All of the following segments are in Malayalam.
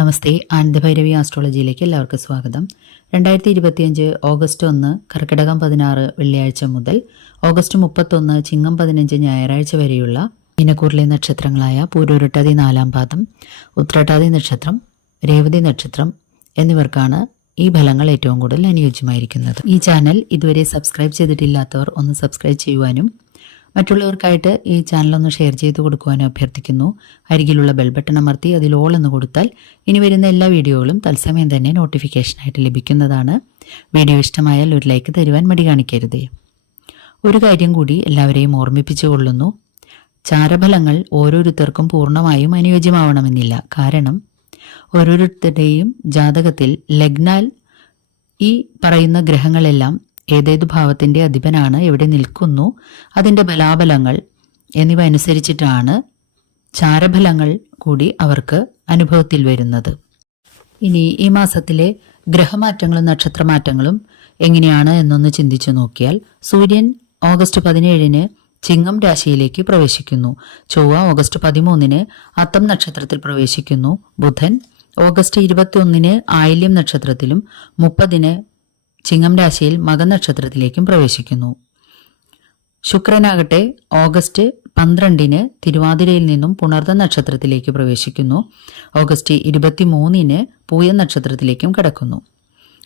നമസ്തേ ആനന്ദഭൈരവി ആസ്ട്രോളജിയിലേക്ക് എല്ലാവർക്കും സ്വാഗതം. രണ്ടായിരത്തി ഇരുപത്തിയഞ്ച് ഓഗസ്റ്റ് ഒന്ന് കർക്കിടകം പതിനാറ് വെള്ളിയാഴ്ച മുതൽ ഓഗസ്റ്റ് മുപ്പത്തൊന്ന് ചിങ്ങം പതിനഞ്ച് ഞായറാഴ്ച വരെയുള്ള മീനക്കൂറിലെ നക്ഷത്രങ്ങളായ പൂരൂരുട്ടാതി നാലാം പാദം ഉത്രട്ടാതി നക്ഷത്രം രേവതി നക്ഷത്രം എന്നിവർക്കാണ് ഈ ഫലങ്ങൾ ഏറ്റവും കൂടുതൽ അനുയോജ്യമായിരിക്കുന്നത്. ഈ ചാനൽ ഇതുവരെ സബ്സ്ക്രൈബ് ചെയ്തിട്ടില്ലാത്തവർ ഒന്ന് സബ്സ്ക്രൈബ് ചെയ്യുവാനും മറ്റുള്ളവർക്കായിട്ട് ഈ ചാനലൊന്ന് ഷെയർ ചെയ്ത് കൊടുക്കുവാനും അഭ്യർത്ഥിക്കുന്നു. അരികിലുള്ള ബെൽ ബട്ടൺ അമർത്തി അതിൽ ഓൾ എന്ന് കൊടുത്താൽ ഇനി വരുന്ന എല്ലാ വീഡിയോകളും തത്സമയം തന്നെ നോട്ടിഫിക്കേഷനായിട്ട് ലഭിക്കുന്നതാണ്. വീഡിയോ ഇഷ്ടമായാൽ ഒരു ലൈക്ക് തരുവാൻ മടി കാണിക്കരുത്. ഒരു കാര്യം കൂടി എല്ലാവരെയും ഓർമ്മിപ്പിച്ചു കൊള്ളുന്നു. ചാരഫലങ്ങൾ ഓരോരുത്തർക്കും പൂർണമായും അനുയോജ്യമാവണമെന്നില്ല. കാരണം ഓരോരുത്തരുടെയും ജാതകത്തിൽ ലഗ്നാൽ ഈ പറയുന്ന ഗ്രഹങ്ങളെല്ലാം ഏതേതു ഭാവത്തിന്റെ അധിപനാണ് എവിടെ നിൽക്കുന്നു അതിന്റെ ബലാബലങ്ങൾ എന്നിവ അനുസരിച്ചിട്ടാണ് ചാരഫലങ്ങൾ കൂടി അവർക്ക് അനുഭവത്തിൽ വരുന്നത്. ഇനി ഈ മാസത്തിലെ ഗ്രഹമാറ്റങ്ങളും നക്ഷത്രമാറ്റങ്ങളും എങ്ങനെയാണ് എന്നൊന്ന് ചിന്തിച്ചു നോക്കിയാൽ സൂര്യൻ ഓഗസ്റ്റ് പതിനേഴിന് ചിങ്ങം രാശിയിലേക്ക് പ്രവേശിക്കുന്നു. ചൊവ്വ ഓഗസ്റ്റ് പതിമൂന്നിന് അത്തം നക്ഷത്രത്തിൽ പ്രവേശിക്കുന്നു. ബുധൻ ഓഗസ്റ്റ് ഇരുപത്തിയൊന്നിന് ആയില്യം നക്ഷത്രത്തിലും മുപ്പതിന് ചിങ്ങം രാശിയിൽ മകനക്ഷത്രത്തിലേക്കും പ്രവേശിക്കുന്നു. ശുക്രനാകട്ടെ ഓഗസ്റ്റ് പന്ത്രണ്ടിന് തിരുവാതിരയിൽ നിന്നും പുണർത നക്ഷത്രത്തിലേക്ക് പ്രവേശിക്കുന്നു. ഓഗസ്റ്റ് ഇരുപത്തിമൂന്നിന് പൂയ നക്ഷത്രത്തിലേക്കും കടക്കുന്നു.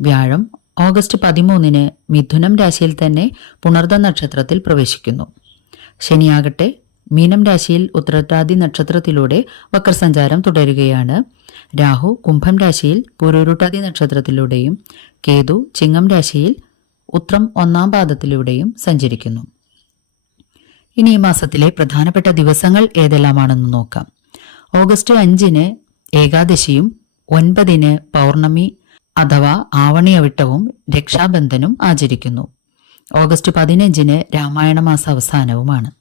വ്യാഴം ഓഗസ്റ്റ് പതിമൂന്നിന് മിഥുനം രാശിയിൽ തന്നെ പുണർത നക്ഷത്രത്തിൽ പ്രവേശിക്കുന്നു. ശനിയാകട്ടെ മീനം രാശിയിൽ ഉത്രട്ടാദി നക്ഷത്രത്തിലൂടെ വക്രസഞ്ചാരം തുടരുകയാണ്. രാഹു കുംഭം രാശിയിൽ പുരൂരുട്ടാദി നക്ഷത്രത്തിലൂടെയും കേതു ചിങ്ങം രാശിയിൽ ഉത്രം ഒന്നാം പാദത്തിലൂടെയും സഞ്ചരിക്കുന്നു. ഇനി ഈ മാസത്തിലെ പ്രധാനപ്പെട്ട ദിവസങ്ങൾ ഏതെല്ലാമാണെന്ന് നോക്കാം. ഓഗസ്റ്റ് അഞ്ചിന് ഏകാദശിയും ഒൻപതിന് പൗർണമി അഥവാ ആവണിയവിട്ടവും രക്ഷാബന്ധനും ആചരിക്കുന്നു. ഓഗസ്റ്റ് പതിനഞ്ചിന് രാമായണ മാസ അവസാനവുമാണ്.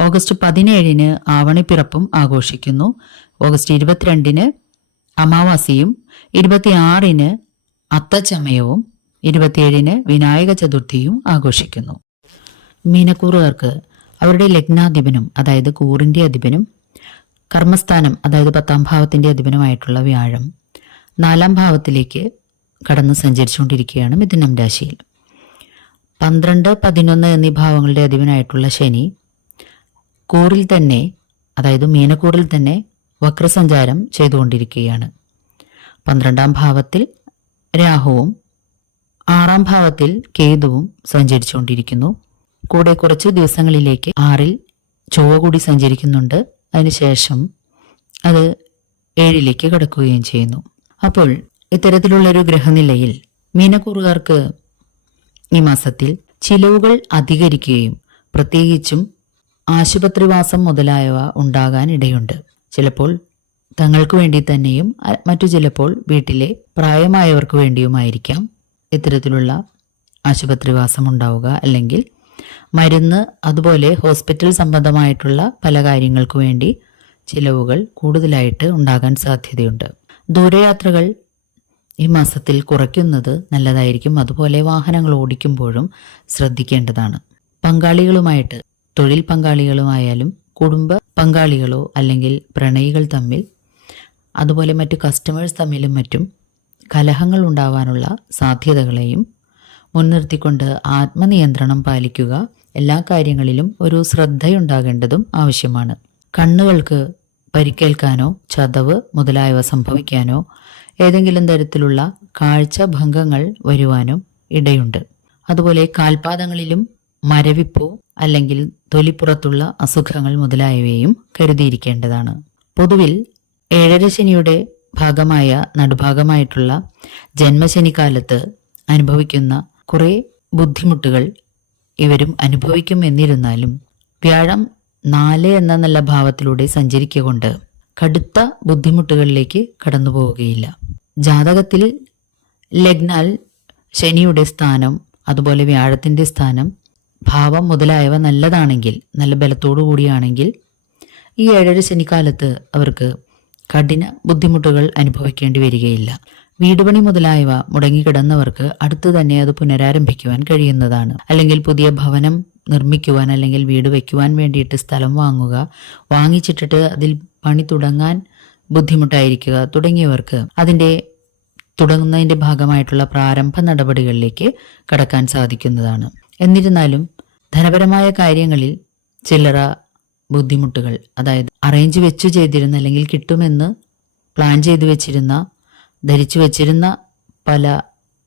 ഓഗസ്റ്റ് പതിനേഴിന് ആവണിപ്പിറപ്പും ആഘോഷിക്കുന്നു. ഓഗസ്റ്റ് ഇരുപത്തിരണ്ടിന് അമാവാസിയും ഇരുപത്തിയാറിന് അത്തച്ചമയവും ഇരുപത്തിയേഴിന് വിനായക ചതുർത്ഥിയും ആഘോഷിക്കുന്നു. മീനക്കൂറുകാർക്ക് അവരുടെ ലഗ്നാധിപനും അതായത് കൂറിന്റെ അധിപനും കർമ്മസ്ഥാനം അതായത് പത്താം ഭാവത്തിന്റെ അധിപനുമായിട്ടുള്ള വ്യാഴം നാലാം ഭാവത്തിലേക്ക് കടന്ന് സഞ്ചരിച്ചുകൊണ്ടിരിക്കുകയാണ് മിഥുനം രാശിയിൽ. പന്ത്രണ്ട് പതിനൊന്ന് എന്നീ ഭാവങ്ങളുടെ അധിപനായിട്ടുള്ള ശനി കൂറിൽ തന്നെ അതായത് മീനക്കൂറിൽ തന്നെ വക്രസഞ്ചാരം ചെയ്തുകൊണ്ടിരിക്കുകയാണ്. പന്ത്രണ്ടാം ഭാവത്തിൽ രാഹുവും ആറാം ഭാവത്തിൽ കേതുവും സഞ്ചരിച്ചുകൊണ്ടിരിക്കുന്നു. കൂടെ കുറച്ച് ദിവസങ്ങളിലേക്ക് ആറിൽ ചൊവ്വ കൂടി സഞ്ചരിക്കുന്നുണ്ട്. അതിനുശേഷം അത് ഏഴിലേക്ക് കടക്കുകയും ചെയ്യുന്നു. അപ്പോൾ ഇത്തരത്തിലുള്ളൊരു ഗ്രഹനിലയിൽ മീനക്കൂറുകാർക്ക് ഈ മാസത്തിൽ ചിലവുകൾ അധികരിക്കുകയും പ്രത്യേകിച്ചും ആശുപത്രിവാസം മുതലായവ ഉണ്ടാകാൻ ഇടയുണ്ട് ചിലപ്പോൾ തങ്ങൾക്ക് വേണ്ടി തന്നെയും മറ്റു ചിലപ്പോൾ വീട്ടിലെ പ്രായമായവർക്ക് വേണ്ടിയുമായിരിക്കാം ഇത്തരത്തിലുള്ള ആശുപത്രിവാസം ഉണ്ടാവുക. അല്ലെങ്കിൽ മരുന്ന് അതുപോലെ ഹോസ്പിറ്റൽ സംബന്ധമായിട്ടുള്ള പല കാര്യങ്ങൾക്ക് വേണ്ടി ചിലവുകൾ കൂടുതലായിട്ട് ഉണ്ടാകാൻ സാധ്യതയുണ്ട്. ദൂരയാത്രകൾ ഈ മാസത്തിൽ കുറയ്ക്കുന്നത് നല്ലതായിരിക്കും. അതുപോലെ വാഹനങ്ങൾ ഓടിക്കുമ്പോഴും ശ്രദ്ധിക്കേണ്ടതാണ്. പങ്കാളികളുമായിട്ട് തൊഴിൽ പങ്കാളികളുമായാലും കുടുംബ പങ്കാളികളോ അല്ലെങ്കിൽ പ്രണയികൾ തമ്മിൽ അതുപോലെ മറ്റു കസ്റ്റമേഴ്സ് തമ്മിലും മറ്റും കലഹങ്ങൾ ഉണ്ടാവാനുള്ള സാധ്യതകളെയും മുൻനിർത്തിക്കൊണ്ട് ആത്മനിയന്ത്രണം പാലിക്കുക എല്ലാ കാര്യങ്ങളിലും ഒരു ശ്രദ്ധയുണ്ടാകേണ്ടതും ആവശ്യമാണ്. കണ്ണുകൾക്ക് പരിക്കേൽക്കാനോ ചതവ് മുതലായവ സംഭവിക്കാനോ ഏതെങ്കിലും തരത്തിലുള്ള കാഴ്ച ഭംഗങ്ങൾ വരുവാനും ഇടയുണ്ട്. അതുപോലെ കാൽപാദങ്ങളിലും മരവിപ്പോ അല്ലെങ്കിൽ തൊലിപ്പുറത്തുള്ള അസുഖങ്ങൾ മുതലായവയും കരുതിയിരിക്കേണ്ടതാണ്. പൊതുവിൽ ഏഴര ശനിയുടെ ഭാഗമായ നടുഭാഗമായിട്ടുള്ള ജന്മശനിക്കാലത്ത് അനുഭവിക്കുന്ന കുറേ ബുദ്ധിമുട്ടുകൾ ഇവരും അനുഭവിക്കും എന്നിരുന്നാലും വ്യാഴം നാല് എന്ന നല്ല ഭാവത്തിലൂടെ സഞ്ചരിക്കൊണ്ട് കടുത്ത ബുദ്ധിമുട്ടുകളിലേക്ക് കടന്നു പോവുകയില്ല ജാതകത്തിൽ ലഗ്നാൽ ശനിയുടെ സ്ഥാനം അതുപോലെ വ്യാഴത്തിന്റെ സ്ഥാനം ഭാവം മുതലായവ നല്ലതാണെങ്കിൽ നല്ല ബലത്തോടു കൂടിയാണെങ്കിൽ ഈ ഏഴര ശനിക്കാലത്ത് അവർക്ക് കഠിന ബുദ്ധിമുട്ടുകൾ അനുഭവിക്കേണ്ടി വരികയില്ല. വീടുപണി മുതലായവ മുടങ്ങിക്കിടന്നവർക്ക് അടുത്ത് തന്നെ അത് പുനരാരംഭിക്കുവാൻ കഴിയുന്നതാണ്. അല്ലെങ്കിൽ പുതിയ ഭവനം നിർമ്മിക്കുവാൻ അല്ലെങ്കിൽ വീട് വയ്ക്കുവാൻ വേണ്ടിയിട്ട് സ്ഥലം വാങ്ങുക വാങ്ങിച്ചിട്ടിട്ട് അതിൽ പണി തുടങ്ങാൻ ബുദ്ധിമുട്ടായിരിക്കുക തുടങ്ങിയവർക്ക് അതിന്റെ തുടങ്ങുന്നതിന്റെ ഭാഗമായിട്ടുള്ള പ്രാരംഭ നടപടികളിലേക്ക് കടക്കാൻ സാധിക്കുന്നതാണ്. എന്നിരുന്നാലും ധനപരമായ കാര്യങ്ങളിൽ ചില്ലറ ബുദ്ധിമുട്ടുകൾ അതായത് അറേഞ്ച് വെച്ചു ചെയ്തിരുന്ന അല്ലെങ്കിൽ കിട്ടുമെന്ന് പ്ലാൻ ചെയ്തു വെച്ചിരുന്ന ധരിച്ചു വെച്ചിരുന്ന പല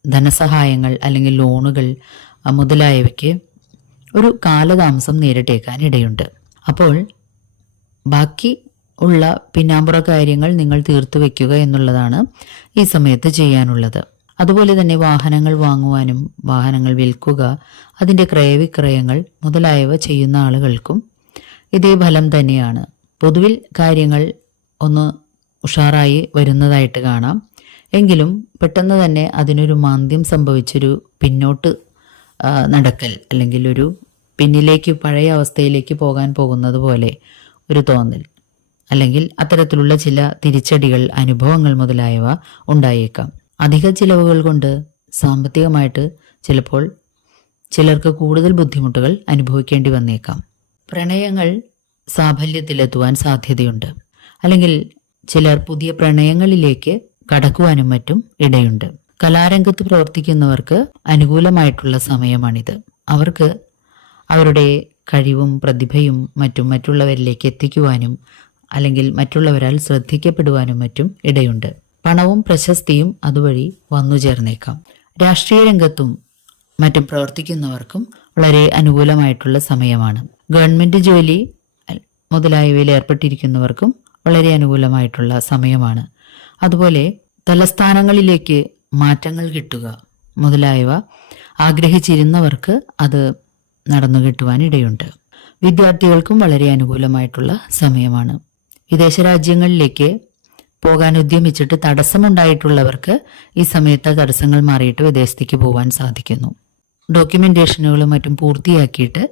ധനസഹായങ്ങൾ അല്ലെങ്കിൽ ലോണുകൾ മുതലായവയ്ക്ക് ഒരു കാലതാമസം നേരിട്ടേക്കാൻ ഇടയുണ്ട്. അപ്പോൾ ബാക്കി ഉള്ള പിന്നാമ്പുറ കാര്യങ്ങൾ നിങ്ങൾ തീർത്തു വയ്ക്കുക എന്നുള്ളതാണ് ഈ സമയത്ത് ചെയ്യാനുള്ളത്. അതുപോലെ തന്നെ വാഹനങ്ങൾ വാങ്ങുവാനും വാഹനങ്ങൾ വിൽക്കുക അതിന്റെ ക്രയവിക്രയങ്ങൾ മുതലായവ ചെയ്യുന്ന ആളുകൾക്കും ഇതേ ഫലം തന്നെയാണ്. പൊതുവിൽ കാര്യങ്ങൾ ഒന്ന് ഉഷാറായി വരുന്നതായിട്ട് കാണാം. എങ്കിലും പെട്ടെന്ന് തന്നെ അതിനൊരു മാന്ദ്യം സംഭവിച്ചൊരു പിന്നോട്ട് നടക്കൽ അല്ലെങ്കിൽ ഒരു പിന്നിലേക്ക് പഴയ അവസ്ഥയിലേക്ക് പോകാൻ പോകുന്നത് പോലെ ഒരു തോന്നൽ അല്ലെങ്കിൽ അത്തരത്തിലുള്ള ചില തിരിച്ചടികൾ അനുഭവങ്ങൾ മുതലായവ ഉണ്ടായേക്കാം. അധിക ചിലവുകൾ കൊണ്ട് സാമ്പത്തികമായിട്ട് ചിലപ്പോൾ ചിലർക്ക് കൂടുതൽ ബുദ്ധിമുട്ടുകൾ അനുഭവിക്കേണ്ടി വന്നേക്കാം. പ്രണയങ്ങൾ സാഫല്യത്തിലെത്തുവാൻ സാധ്യതയുണ്ട്. അല്ലെങ്കിൽ ചിലർ പുതിയ പ്രണയങ്ങളിലേക്ക് കടക്കുവാനും മറ്റും ഇടയുണ്ട്. കലാരംഗത്ത് പ്രവർത്തിക്കുന്നവർക്ക് അനുകൂലമായിട്ടുള്ള സമയമാണിത്. അവർക്ക് അവരുടെ കഴിവും പ്രതിഭയും മറ്റും മറ്റുള്ളവരിലേക്ക് എത്തിക്കുവാനും അല്ലെങ്കിൽ മറ്റുള്ളവരാൽ ശ്രദ്ധിക്കപ്പെടുവാനും മറ്റും ഇടയുണ്ട്. പണവും പ്രശസ്തിയും അതുവഴി വന്നു ചേർന്നേക്കാം. രാഷ്ട്രീയ രംഗത്തും മറ്റും പ്രവർത്തിക്കുന്നവർക്കും വളരെ അനുകൂലമായിട്ടുള്ള സമയമാണ്. ഗവൺമെന്റ് ജോലി മുതലായവയിൽ ഏർപ്പെട്ടിരിക്കുന്നവർക്കും വളരെ അനുകൂലമായിട്ടുള്ള സമയമാണ്. അതുപോലെ തലസ്ഥാനങ്ങളിലേക്ക് മാറ്റങ്ങൾ കിട്ടുക മുതലായവ ആഗ്രഹിച്ചിരുന്നവർക്ക് അത് നടന്നു കിട്ടുവാനിടയുണ്ട് വിദ്യാർത്ഥികൾക്കും വളരെ അനുകൂലമായിട്ടുള്ള സമയമാണ്. വിദേശ രാജ്യങ്ങളിലേക്ക് പോകാൻ ഉദ്യമിച്ചിട്ട് തടസ്സമുണ്ടായിട്ടുള്ളവർക്ക് ഈ സമയത്ത് തടസ്സങ്ങൾ മാറിയിട്ട് വിദേശത്തേക്ക് പോകാൻ സാധിക്കുന്നു. ഡോക്യുമെന്റേഷനുകളും മറ്റും പൂർത്തിയാക്കിയിട്ട്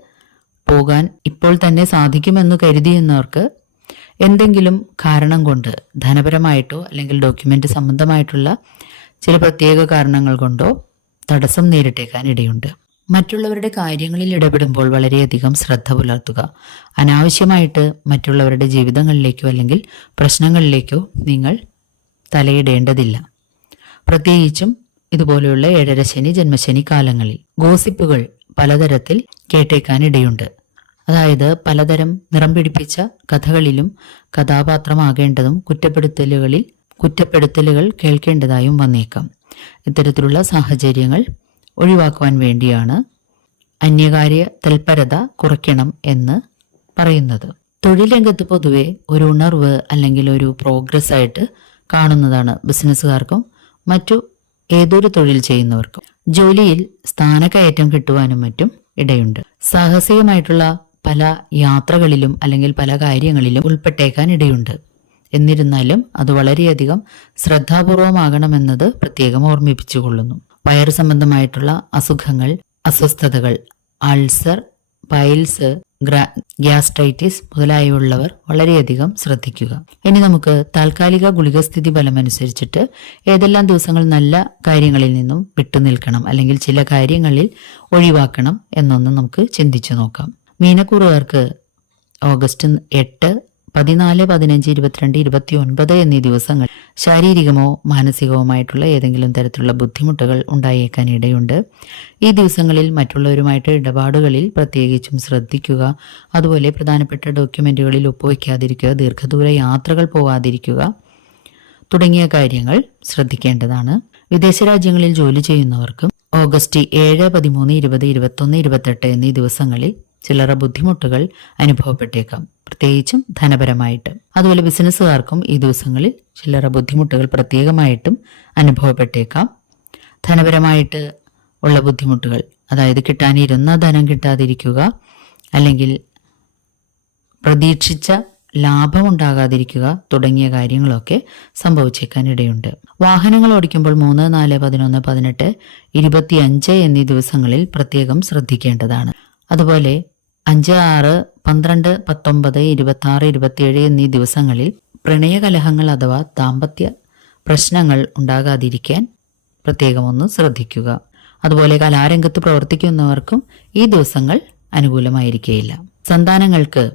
പോകാൻ ഇപ്പോൾ തന്നെ സാധിക്കുമെന്ന് കരുതിയെന്നവർക്ക് എന്തെങ്കിലും കാരണം കൊണ്ട് ധനപരമായിട്ടോ അല്ലെങ്കിൽ ഡോക്യുമെന്റ് സംബന്ധമായിട്ടുള്ള ചില പ്രത്യേക കാരണങ്ങൾ കൊണ്ടോ തടസ്സം നേരിട്ടേക്കാൻ ഇടയുണ്ട്. മറ്റുള്ളവരുടെ കാര്യങ്ങളിൽ ഇടപെടുമ്പോൾ വളരെയധികം ശ്രദ്ധ പുലർത്തുക. അനാവശ്യമായിട്ട് മറ്റുള്ളവരുടെ ജീവിതങ്ങളിലേക്കോ അല്ലെങ്കിൽ പ്രശ്നങ്ങളിലേക്കോ നിങ്ങൾ തലയിടേണ്ടതില്ല. പ്രത്യേകിച്ചും ഇതുപോലെയുള്ള ഏഴര ശനി ജന്മശനി കാലങ്ങളിൽ ഗോസിപ്പുകൾ പലതരത്തിൽ കേട്ടേക്കാനിടയുണ്ട്. അതായത് പലതരം നിറം പിടിപ്പിച്ച കഥകളിലും കഥാപാത്രമാകേണ്ടതും കുറ്റപ്പെടുത്തലുകളിൽ കുറ്റപ്പെടുത്തലുകൾ കേൾക്കേണ്ടതായും വന്നേക്കാം. ഇത്തരത്തിലുള്ള സാഹചര്യങ്ങൾ ഒഴിവാക്കുവാൻ വേണ്ടിയാണ് അന്യകാര്യ തൽപരത കുറയ്ക്കണം എന്ന് പറയുന്നത്. തൊഴിൽ രംഗത്ത് പൊതുവെ ഒരു ഉണർവ് അല്ലെങ്കിൽ ഒരു പ്രോഗ്രസ് ആയിട്ട് കാണുന്നതാണ് ബിസിനസ്സുകാർക്കും മറ്റു ഏതൊരു തൊഴിൽ ചെയ്യുന്നവർക്കും. ജോലിയിൽ സ്ഥാനക്കയറ്റം കിട്ടുവാനും മറ്റും ഇടയുണ്ട്. സാഹസികമായിട്ടുള്ള പല യാത്രകളിലും അല്ലെങ്കിൽ പല കാര്യങ്ങളിലും ഉൾപ്പെട്ടേക്കാൻ ഇടയുണ്ട്. എന്നിരുന്നാലും അത് വളരെയധികം ശ്രദ്ധാപൂർവമാകണമെന്നത് പ്രത്യേകം ഓർമ്മിപ്പിച്ചുകൊള്ളുന്നു. വയറു സംബന്ധമായിട്ടുള്ള അസുഖങ്ങൾ അസ്വസ്ഥതകൾ അൾസർ പൈൽസ് ഗ്യാസ്ട്രൈറ്റിസ് മുതലായുള്ളവർ വളരെയധികം ശ്രദ്ധിക്കുക. ഇനി നമുക്ക് താൽക്കാലിക ഗുളികസ്ഥിതി ഫലമനുസരിച്ചിട്ട് ഏതെല്ലാം ദിവസങ്ങൾ നല്ല കാര്യങ്ങളിൽ നിന്നും വിട്ടുനിൽക്കണം അല്ലെങ്കിൽ ചില കാര്യങ്ങളിൽ ഒഴിവാക്കണം എന്നൊന്ന് നമുക്ക് ചിന്തിച്ചു നോക്കാം. മീനക്കൂറുകാർക്ക് ഓഗസ്റ്റ് എട്ട് പതിനാല് പതിനഞ്ച് ഇരുപത്തിരണ്ട് ഇരുപത്തി ഒൻപത് എന്നീ ദിവസങ്ങൾ ശാരീരികമോ മാനസികവുമായിട്ടുള്ള ഏതെങ്കിലും തരത്തിലുള്ള ബുദ്ധിമുട്ടുകൾ ഉണ്ടായേക്കാൻ ഇടയുണ്ട്. ഈ ദിവസങ്ങളിൽ മറ്റുള്ളവരുമായിട്ട് ഇടപാടുകളിൽ പ്രത്യേകിച്ചും ശ്രദ്ധിക്കുക. അതുപോലെ പ്രധാനപ്പെട്ട ഡോക്യുമെന്റുകളിൽ ഒപ്പുവയ്ക്കാതിരിക്കുക ദീർഘദൂര യാത്രകൾ പോവാതിരിക്കുക. തുടങ്ങിയ കാര്യങ്ങൾ ശ്രദ്ധിക്കേണ്ടതാണ്. വിദേശ രാജ്യങ്ങളിൽ ജോലി ചെയ്യുന്നവർക്കും ഓഗസ്റ്റ് ഏഴ് പതിമൂന്ന് ഇരുപത് ഇരുപത്തൊന്ന് ഇരുപത്തെട്ട് എന്നീ ദിവസങ്ങളിൽ ചില്ലറ ബുദ്ധിമുട്ടുകൾ അനുഭവപ്പെട്ടേക്കാം. പ്രത്യേകിച്ചും ധനപരമായിട്ട്. അതുപോലെ ബിസിനസ്സുകാർക്കും ഈ ദിവസങ്ങളിൽ ചില്ലറ ബുദ്ധിമുട്ടുകൾ പ്രത്യേകമായിട്ടും അനുഭവപ്പെട്ടേക്കാം. ധനപരമായിട്ട് ഉള്ള ബുദ്ധിമുട്ടുകൾ അതായത് കിട്ടാനിരുന്ന ധനം കിട്ടാതിരിക്കുക അല്ലെങ്കിൽ പ്രതീക്ഷിച്ച ലാഭമുണ്ടാകാതിരിക്കുക തുടങ്ങിയ കാര്യങ്ങളൊക്കെ സംഭവിച്ചേക്കാൻ ഇടയുണ്ട് വാഹനങ്ങൾ ഓടിക്കുമ്പോൾ മൂന്ന് നാല് പതിനൊന്ന് പതിനെട്ട് ഇരുപത്തിയഞ്ച് എന്നീ ദിവസങ്ങളിൽ പ്രത്യേകം ശ്രദ്ധിക്കേണ്ടതാണ്. അതുപോലെ അഞ്ച് ആറ് പന്ത്രണ്ട് പത്തൊമ്പത് ഇരുപത്തി ഇരുപത്തിയേഴ് എന്നീ ദിവസങ്ങളിൽ പ്രണയകലഹങ്ങൾ അഥവാ ദാമ്പത്യ പ്രശ്നങ്ങൾ ഉണ്ടാകാതിരിക്കാൻ പ്രത്യേകം ഒന്ന് ശ്രദ്ധിക്കുക. അതുപോലെ കലാരംഗത്ത് പ്രവർത്തിക്കുന്നവർക്കും ഈ ദിവസങ്ങൾ അനുകൂലമായിരിക്കുകയില്ല സന്താനങ്ങൾക്ക്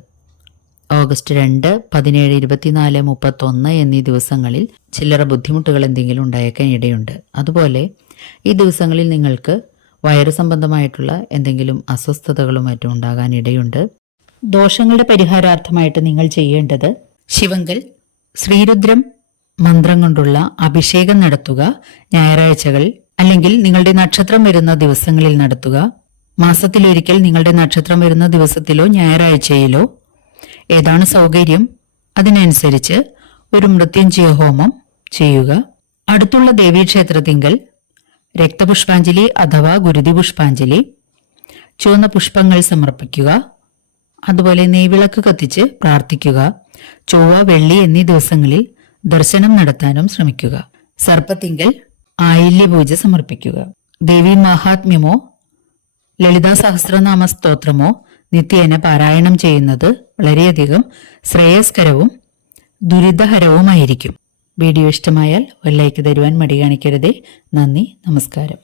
ഓഗസ്റ്റ് രണ്ട് പതിനേഴ് ഇരുപത്തിനാല് മുപ്പത്തൊന്ന് എന്നീ ദിവസങ്ങളിൽ ചില്ലറ ബുദ്ധിമുട്ടുകൾ എന്തെങ്കിലും ഉണ്ടായേക്കാൻ ഇടയുണ്ട്. അതുപോലെ ഈ ദിവസങ്ങളിൽ നിങ്ങൾക്ക് വയറു സംബന്ധമായിട്ടുള്ള എന്തെങ്കിലും അസ്വസ്ഥതകളും മറ്റും ഉണ്ടാകാൻ ഇടയുണ്ട്. ദോഷങ്ങളുടെ പരിഹാരാർത്ഥമായിട്ട് നിങ്ങൾ ചെയ്യേണ്ടത് ശിവങ്കൽ ശ്രീരുദ്രം മന്ത്രം കൊണ്ടുള്ള അഭിഷേകം നടത്തുക ഞായറാഴ്ചകൾ അല്ലെങ്കിൽ നിങ്ങളുടെ നക്ഷത്രം വരുന്ന ദിവസങ്ങളിൽ നടത്തുക. മാസത്തിലൊരിക്കൽ നിങ്ങളുടെ നക്ഷത്രം വരുന്ന ദിവസത്തിലോ ഞായറാഴ്ചയിലോ ഏതാണ് സൗകര്യം? അതിനനുസരിച്ച് ഒരു മൃത്യുഞ്ജയ ഹോമം ചെയ്യുക. അടുത്തുള്ള ദേവീക്ഷേത്രത്തിങ്കൽ രക്തപുഷ്പാഞ്ജലി അഥവാ ഗുരുതി പുഷ്പാഞ്ജലി ചുവന്ന പുഷ്പങ്ങൾ സമർപ്പിക്കുക. അതുപോലെ നെയ്വിളക്ക് കത്തിച്ച് പ്രാർത്ഥിക്കുക. ചൊവ്വ വെള്ളി എന്നീ ദിവസങ്ങളിൽ ദർശനം നടത്താനും ശ്രമിക്കുക. സർപ്പത്തിങ്കൽ ആയില്യപൂജ സമർപ്പിക്കുക. ദേവി മഹാത്മ്യമോ ലളിതാ സഹസ്രനാമ സ്തോത്രമോ നിത്യേന പാരായണം ചെയ്യുന്നത് വളരെയധികം ശ്രേയസ്കരവും ദുരിതഹരവുമായിരിക്കും. വീഡിയോ ഇഷ്ടമായാൽ ഒരു ലൈക്ക് തരുവാൻ മടി കാണിക്കരുതേ. നന്ദി നമസ്കാരം.